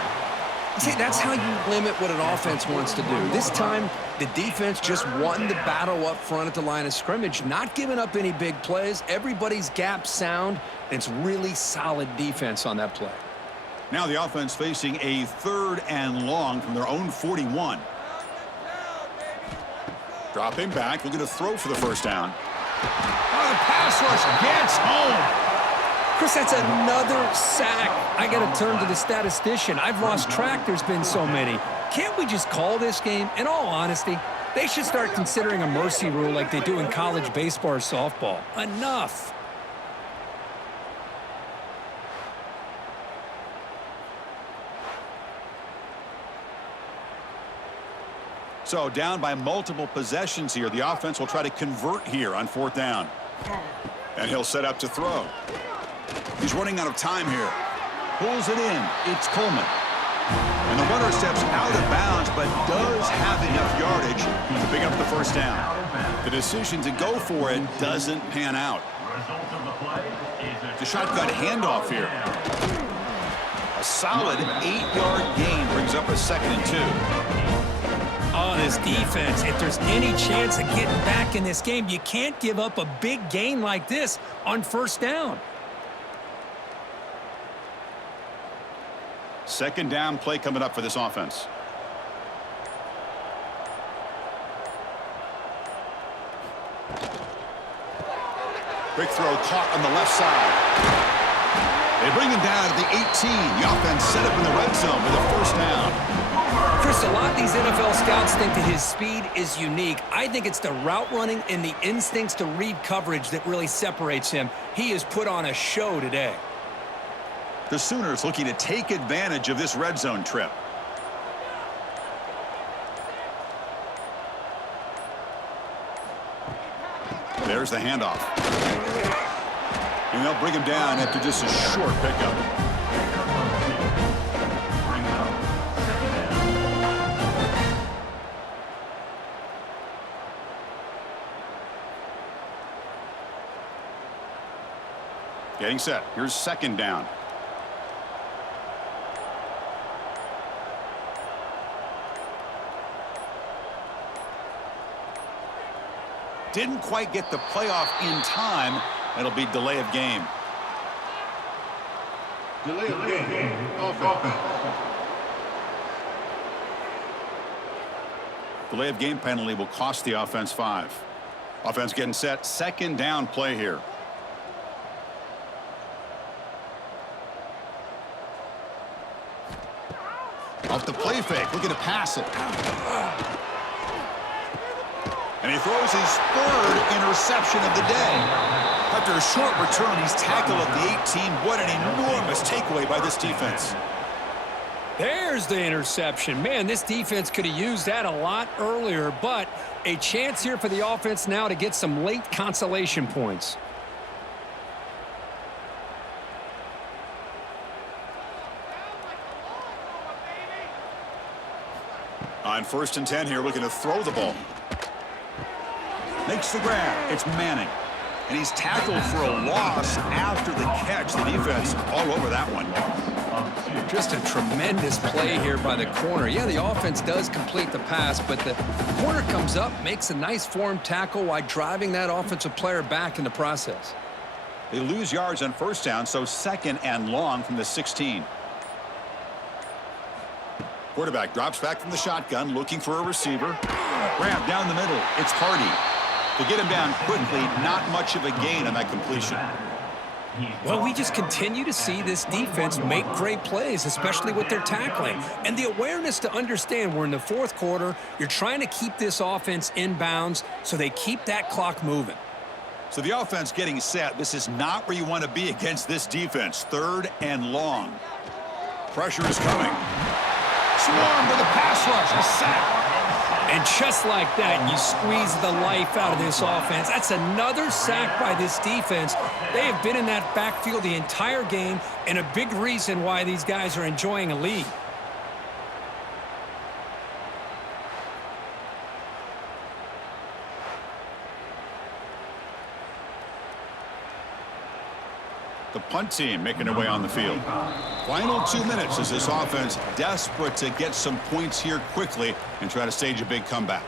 See, that's how you limit what an offense wants to do. This time, the defense just won the battle up front at the line of scrimmage, not giving up any big plays. Everybody's gap sound. It's really solid defense on that play. Now the offense facing a 3rd and long from their own 41. Dropping back, looking to throw for the 1st down. Oh, the pass rush gets home. Chris, that's another sack. I got to turn to the statistician. I've lost track. There's been so many. Can't we just call this game? In all honesty, they should start considering a mercy rule like they do in college baseball or softball. Enough. So down by multiple possessions here. The offense will try to convert here on 4th down. And he'll set up to throw. He's running out of time here. Pulls it in. It's Coleman. And the runner steps out of bounds, but does have enough yardage to pick up the 1st down. The decision to go for it doesn't pan out. The shotgun handoff here. A solid 8-yard gain brings up a 2nd and 2. Oh, this defense, if there's any chance of getting back in this game, you can't give up a big gain like this on 1st down. 2nd down play coming up for this offense. Quick throw caught on the left side. They bring him down to the 18. The offense set up in the red zone with a 1st down. Chris, a lot of these NFL scouts think that his speed is unique. I think it's the route running and the instincts to read coverage that really separates him. He has put on a show today. The Sooners looking to take advantage of this red zone trip. There's the handoff. And they'll bring him down after just a short pickup. Getting set. Here's 2nd down. Didn't quite get the playoff in time. It'll be delay of game. Delay of game. Offense. Delay of game penalty will cost the offense 5. Offense getting set. 2nd down play here. Off the play fake, looking to pass it. And he throws his 3rd interception of the day. After a short return, he's tackled at the 18. What an enormous takeaway by this defense. There's the interception. Man, this defense could have used that a lot earlier, but a chance here for the offense now to get some late consolation points. On 1st and 10 here, looking to throw the ball. Makes the grab. It's Manning. And he's tackled for a loss after the catch. The defense all over that one. Just a tremendous play here by the corner. Yeah, the offense does complete the pass, but the corner comes up, makes a nice form tackle while driving that offensive player back in the process. They lose yards on 1st down, so 2nd and long from the 16. Quarterback drops back from the shotgun, looking for a receiver. Grab down the middle. It's Hardy. To get him down quickly, not much of a gain on that completion. Well, we just continue to see this defense make great plays, especially with their tackling. And the awareness to understand we're in the fourth quarter, you're trying to keep this offense in bounds so they keep that clock moving. So the offense getting set. This is not where you want to be against this defense. 3rd and long. Pressure is coming. Swarm with a pass rush. A sack. And just like that, you squeeze the life out of this offense. That's another sack by this defense. They have been in that backfield the entire game, and a big reason why these guys are enjoying a lead. The punt team making their way on the field. Final 2 minutes as this offense desperate to get some points here quickly and try to stage a big comeback.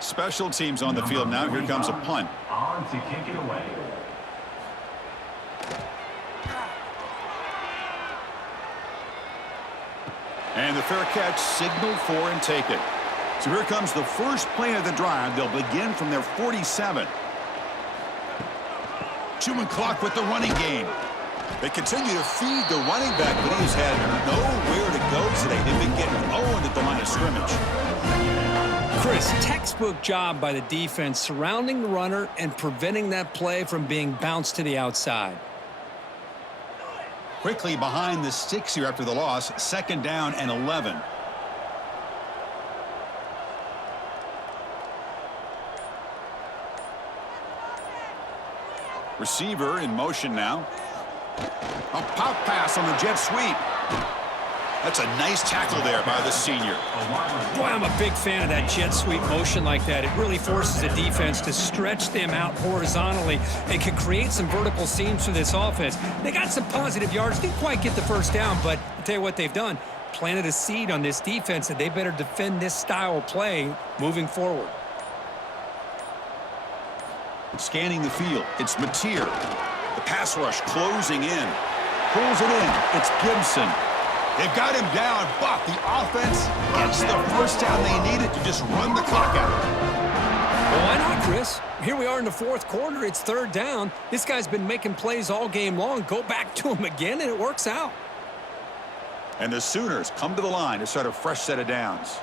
Special teams on the field now. Here comes a punt. On to kick it away. And the fair catch, signal for and take it. So here comes the first play of the drive. They'll begin from their 47. Chewing clock with the running game. They continue to feed the running back, but he's had nowhere to go today. They've been getting owned at the line of scrimmage. Chris, textbook job by the defense surrounding the runner and preventing that play from being bounced to the outside. Quickly behind the sticks here after the loss. 2nd down and 11. Receiver in motion now. A pop pass on the jet sweep. That's a nice tackle there by the senior. Boy, I'm a big fan of that jet sweep motion like that. It really forces the defense to stretch them out horizontally and can create some vertical seams for this offense. They got some positive yards. Didn't quite get the first down, but I'll tell you what they've done. Planted a seed on this defense that they better defend this style of play moving forward. Scanning the field. It's Mateer. The pass rush closing in. Pulls it in. It's Gibson. They've got him down, but the offense gets the first down they needed to just run the clock out. Well, why not, Chris? Here we are in the fourth quarter. It's 3rd down. This guy's been making plays all game long. Go back to him again, and it works out. And the Sooners come to the line to start a fresh set of downs.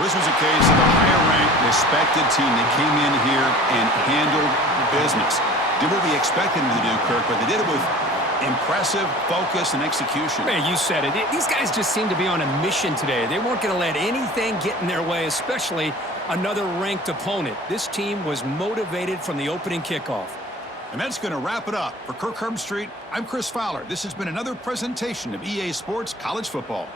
This was a case of a higher-ranked, respected team that came in here and handled business. Did what we expected them to do, Kirk, but they did it with impressive focus and execution. Man, you said it. These guys just seem to be on a mission today. They weren't going to let anything get in their way, especially another ranked opponent. This team was motivated from the opening kickoff. And that's going to wrap it up. For Kirk Herbstreit, I'm Chris Fowler. This has been another presentation of EA Sports College Football.